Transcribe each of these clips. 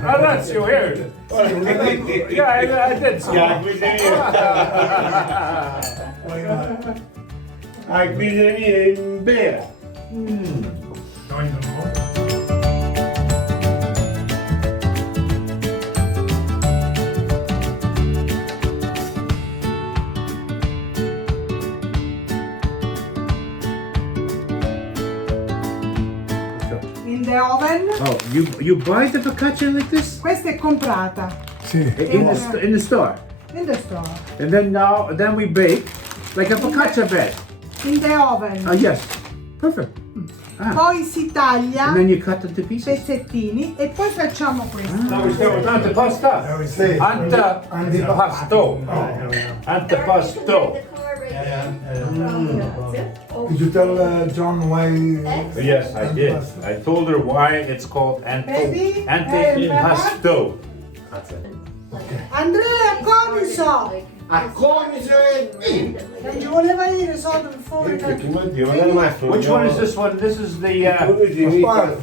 Orazio, here. Yeah, I did so. A guideria in bera. In the oven. Oh, you buy the focaccia like this? Questa è comprata In the store. in the store. And then we bake like a focaccia bread. In the oven. Oh yes. Perfect. Ah. Poi si taglia And then you cut into pieces. pezzettini e poi facciamo questo. Now we start with antipasto. Antipasto. Antipasto. Did you tell John why? Yes, I did. I told her why it's called Baby, antipasto. Andrea Coniso! A coniso e vino. Non ci voleva dire solo in fuori. Which one is this one? This is the asparagus.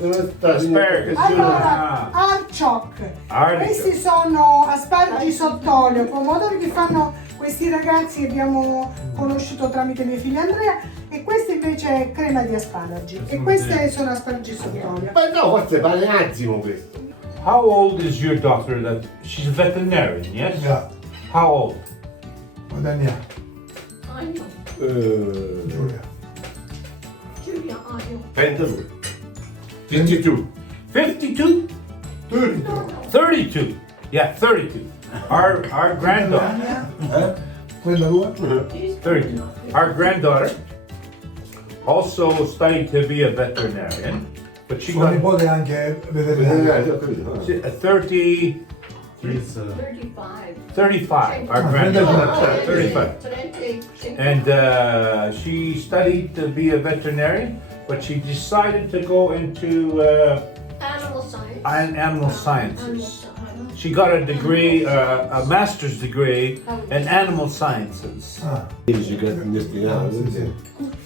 Allora, artichoke. Artichoke. Questi sono asparagi sott'olio, pomodori che fanno questi ragazzi che abbiamo conosciuto tramite mio figlio Andrea, e questa invece è crema di asparagi. E queste sono asparagi sott'olio. Ma no, forse vale un attimo questo. How old is your daughter? That she's a veterinarian, yes? Yeah. How old? Madania. Giulia. Giulia, 32. 52. 52? 32. 32. Yeah, 32. Our granddaughter. Quella tua? 32. Our granddaughter also studied to be a veterinarian, but she Suo got nipote è anche veterinario. 30. 35. 35. Our granddaughter. 35. And she studied to be a veterinarian, but she decided to go into Animal science. animal sciences. She got a degree, a master's degree in animal sciences.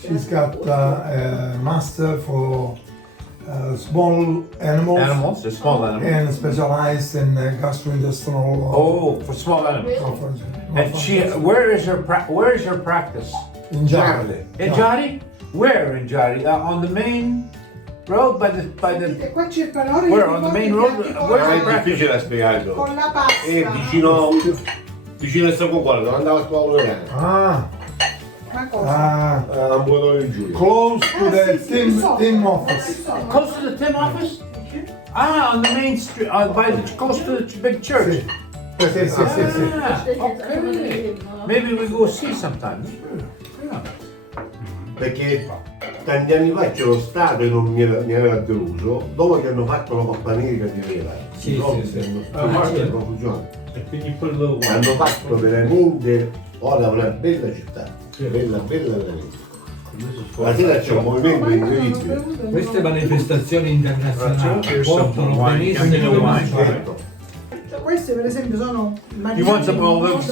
She's got a master for small animals. The small animals. And specialized in gastrointestinal. Oh, for small animals. And she, where is her practice? In Giardi. In Giardi? Where in Giardi? On the main road by the. E qua c'è il panore. Where on the main road? Where's È the practice? difficile da spiegare. Con la pasta. È vicino al Sacco dove andava a scuola. Ah, Ma cosa? Ambulatorio di Giulia. close to the sì, team, so. team office. Close to the Tim office? On the main street, close to the big church. Sì, sì, sì, sì. Ah, okay. Maybe we go see sometime. Yeah. Perché tanti anni fa c'ero stato e non mi aveva deluso. Dopo che hanno fatto la Coppa America di Vela, Sì, sì. confusione. And you put a little wine. Hanno fatto veramente ora una bella città. Bella veramente. La sera c'è un movimento incredibile. Queste manifestazioni internazionali portano benissimo wine. Queste per esempio sono You want some olives,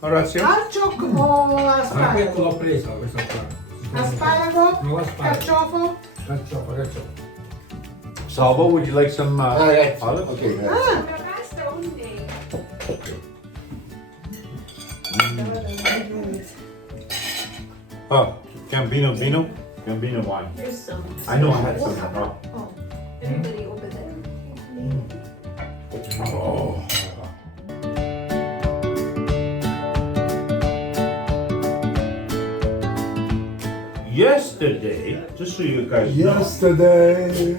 Orazio? artichoke o Questo asparago? l'ho presa, questa qua. Asparago, No, asparago. carciofo. Carciofo. Salvo, would you like some Ragazzi, olives? ok, grazie. Oh, Gambino wine. Here's some. I know I had some. Oh. Oh, everybody over there. Oh. Yesterday, just so you guys know, Yesterday,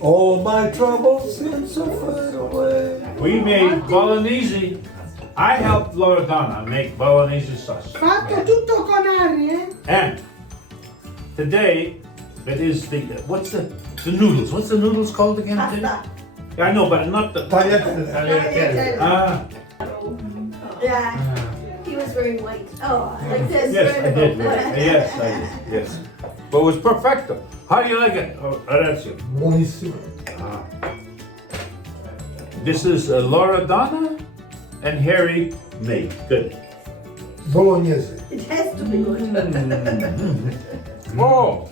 all my troubles seem so far away. we made Bolognese. I helped Loredana make Bolognese sauce. Fatto tutto con aria, eh? And today, it is the, what's the noodles? What's the noodles called again? Pasta. Yeah, I know, but not the. Tagliatelle. Ah, Yeah. He was wearing white. Oh, like this. yes, I did. Right? Yes, I did. Yes. But it was perfecto. How do you like it, Orazio? Buonissimo. This is Loredana and Harry made. Good. Bolognese. It has to be good. Oh,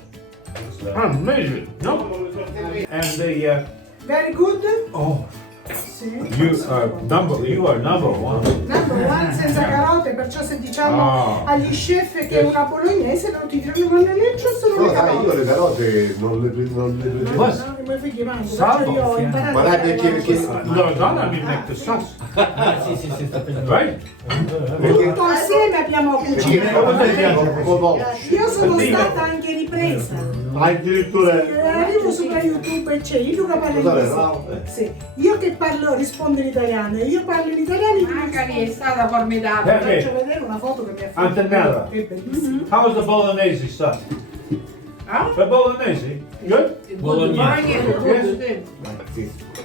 amazing. No? And the Very good. Oh, Sì. You are number one. Number one senza carote, perciò se diciamo Ah. agli chef che è una bolognese non ti diranno ma non è giusto No, le dai, io carote. le carote non le prendo. What? No, i miei figli mangiano, Salvo. perciò io ho imparato Ma a dai, fare perché- la cosa. Loredana, we make the sauce, Ah, sì, sta pensando. right? Tutto assieme abbiamo Perché cucinato. un po' dolce. Io sono stata anche ripresa. Addirittura. Arrivo sopra YouTube e c'è io che parlo Scusate, inglese. no? Sì. Io che parlo, rispondo in italiano, io parlo in italiano e Magari è stata formidabile. Pepe, faccio vedere una foto che mi ha fatto. Antonella. Che bellissimo. how's the Bolognese sauce? Huh? The Bolognese, good? Bolognese.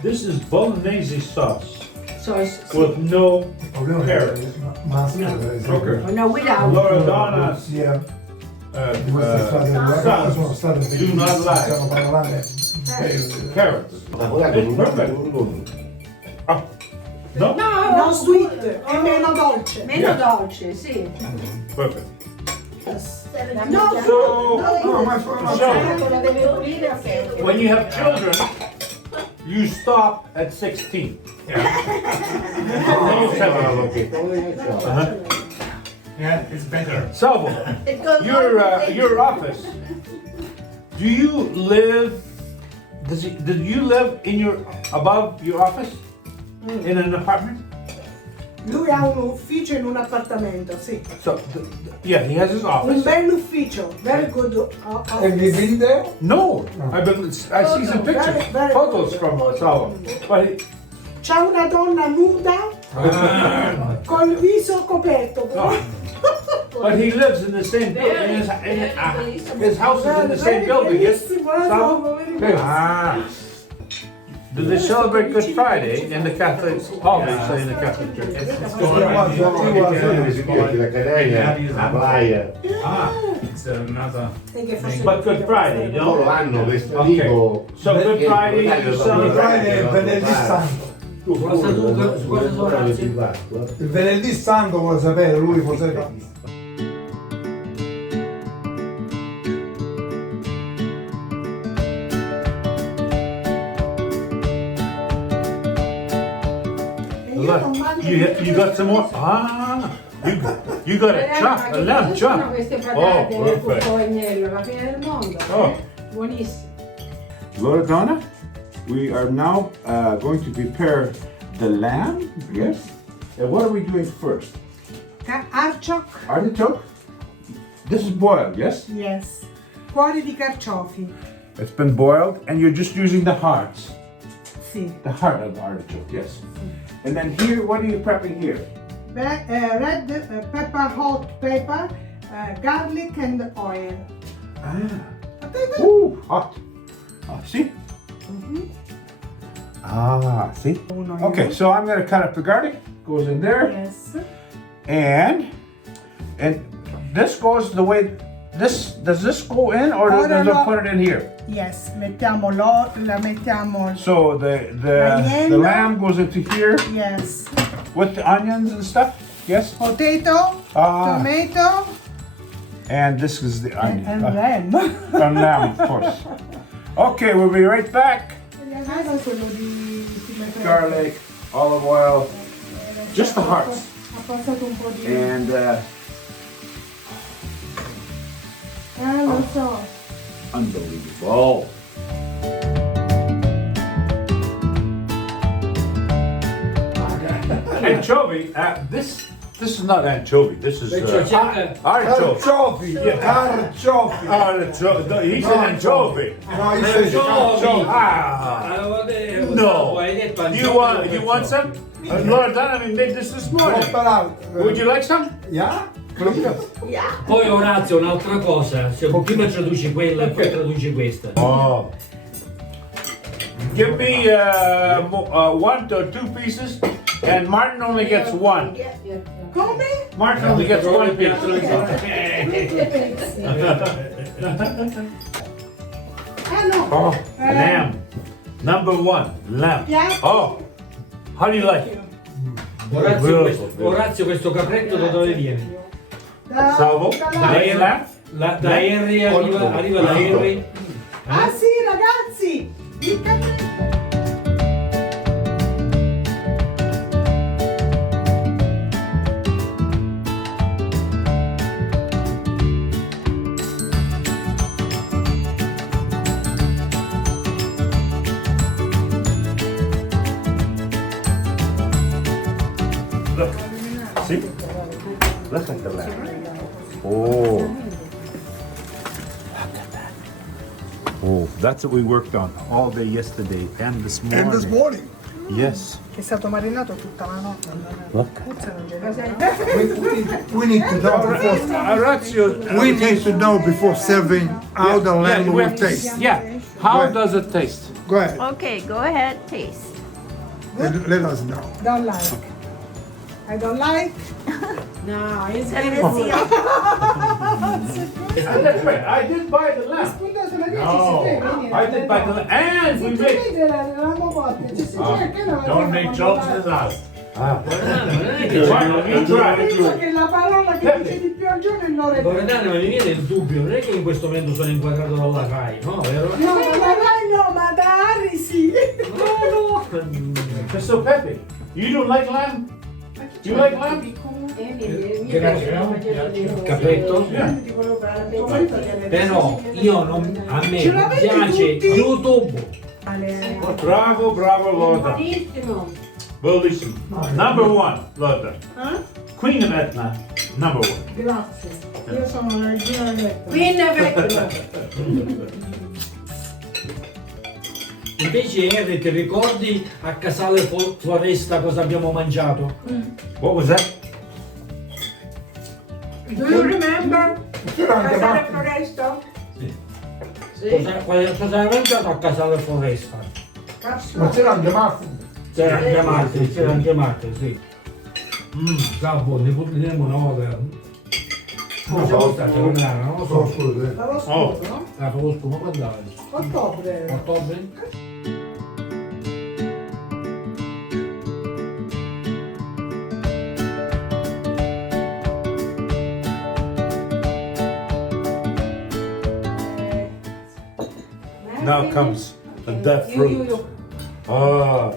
This is Bolognese sauce So it's with no carrot. Maschera, Okay. no without. Loredana sia di queste strade del Guarda sono state do not lie. stiamo parlando Carrots. Ma guarda, It's perfect. Oh. No? No sweet, è meno dolce. Meno Yeah. dolce, sì. Perfect. No, So, no ma sono so la deve pulire a ferro. when you have children, you stop at 16. No, 17. Yeah, it's better. Salvo, It goes your office. Do you live? Do you live in your above your office in an apartment? Lui ha un ufficio in un appartamento, sì. So yeah, he has his Un office. bell'ufficio, very good e vivi in there? No, I see some pictures, photos from Salvo, but he, C'ha una donna nuda col viso coperto. but he lives in the same building. His house is in the same building. Yes, Salvo. Ah. Do they celebrate Good Friday in the Catholic? Obviously in the Catholic Church. La Catania, la playa. Ah, It's another. but Good Friday, Loro no? hanno questo Okay. tipo. So Good Friday, you Il celebrate. Friday è il venerdì santo. Il venerdì santo vuole sapere, lui forse fa. E io non mangio You got some more? Ah, you got a chop, a lamb Sono chop. queste Oh, patate nel perfect. cucco agnello, la fine del mondo. Oh. Buonissimo. Loredana, we are now going to prepare the lamb, yes? And what are we doing first? Artichoke, Artichoke? This is boiled, yes? yes. Cuori di carciofi, It's been boiled and you're just using the hearts. sì. The heart of the artichoke, yes? And then here, what are you prepping here? Red pepper, hot pepper, garlic and oil. Ah, ooh, hot. See? Ah, see? Okay, so I'm gonna cut up the garlic, goes in there, Yes. and this goes the way, does this go in or Oh, does no, it no. put it in here? Yes, mettiamo la mettiamo. So the Agnello. lamb goes into here Yes. with the onions and stuff, yes? Potato, Ah, tomato, and this is the onion. and lamb. And lamb, of course. Okay, we'll be right back. Quello di Garlic, olive oil, just the hearts. Ha passato un po' di. And Lo so. unbelievable. Anchovy. This is not anchovy. This is artichoke. Carciofi, carciofi. Artichoke. No, he said anchovy. No, io sei carciofi. Ah. No. You want some? Loredana, we made this morning. Would you like some? Yeah? Poi Orazio, un'altra cosa, se prima traduci quella e poi traduci questa. Oh. Give me 1 or 2 pieces, and Martin only gets 1. Come? Martin only gets 1 piece. No. Oh, lamb. Number 1, lamb. Yeah. Oh, how do you like it? Orazio, questo capretto da dove viene? Salvo? dalla- Lei lamb? Da Henry arriva da Henry. Ah sì, ragazzi! Il capretto. Look. See? Look at the lamb. Oh. Look at that. Oh, that's what we worked on all day yesterday and this morning. And this morning. Yes. È stato marinato tutta la notte. Look. Forse non c'è We need to know before. Orazio. We need to know before serving how the lamb we will have to- taste. Yeah. How Right. does it taste? Go ahead. Okay, go ahead, taste. Let us know. Don't like. I don't like. No, it's Let me beautiful. see. That's right. I did buy the lamb. Spunta sulla via No, ci si vede. I did buy the lamb. And we made. Eravamo forti. Ci si cerca, no? Don't make jokes with us. Ah. Loredana, ma non è che You try. Penso che la parola che dice di più al giorno è l'ore. Loredana, ma mi viene il dubbio, non è che in questo momento sono inquadrato dalla Rai, no? Vero? No, ma dai, no, ma da Ari sì. No. It's so peppy. You don't like lamb? You like lamb? Capretto? Yeah. Però io non, a me Ce non l'avete piace tutti? YouTube. Bravo, bravo, Lola. Buonissimo. Bellissimo. Number one, Lola. Queen of Etna, number one. Grazie. Io sono la regina eletta. Queen Vecchio. Invece Henry, ti ricordi a Casale Floresta cosa abbiamo mangiato? What was that? Do you remember? C'era anche Casale Marco. Floresta? Cosa hai mangiato a Casale Floresta? Ma c'era anche Marco. C'era anche Marte, sì. Sa buono, ne porteremo una volta. Non so, non lo so. Scusa. Dallo scorso, no? La conosco, ma quando è? Ottobre. Ottobre? Now comes the death fruit. Oh,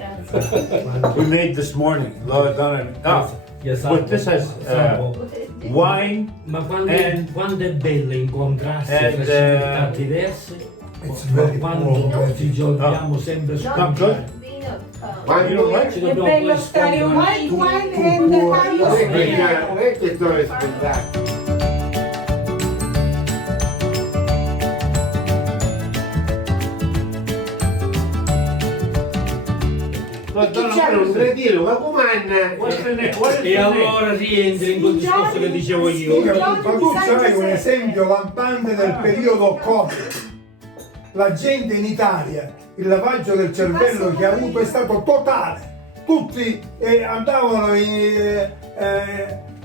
we made this morning. Lola done it. Ah, but this has wine Ma quando, And- quando è bello incontrarsi and, tra civiltà diverse, quando ci giochiamo sempre su not good. Why you don't like ci it? dobbiamo bello poi stare scontrare. Wine and Carlo Spina. Non è che dove aspettare. Non potrei dire una comanna. What's the name? What is the E name? allora rientri in quel discorso che dicevo io. Ma tu sai un esempio lampante del periodo Covid. La gente in Italia, il lavaggio del cervello che ha avuto è stato totale. Tutti andavano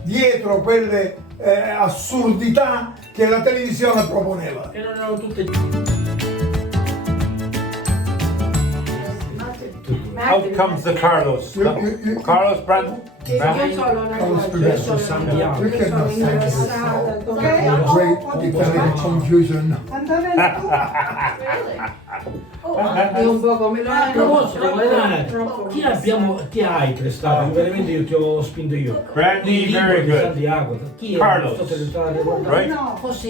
dietro quelle assurdità che la televisione proponeva. E non erano tutte. Out comes the Carlos. Carlos Brandy. Io sono una cosa, io Adesso sono andiamo. We cannot say this. interessata. Great Italian confusion. Andare tu. È un po' come A proposito, Loredana, Troppo. chi hai prestato? Veramente io ti ho spinto io. Brandy, Il libro very di good. Santiago. Chi è? Carlos. Non so se ti stava ricordando. Right? No. Forse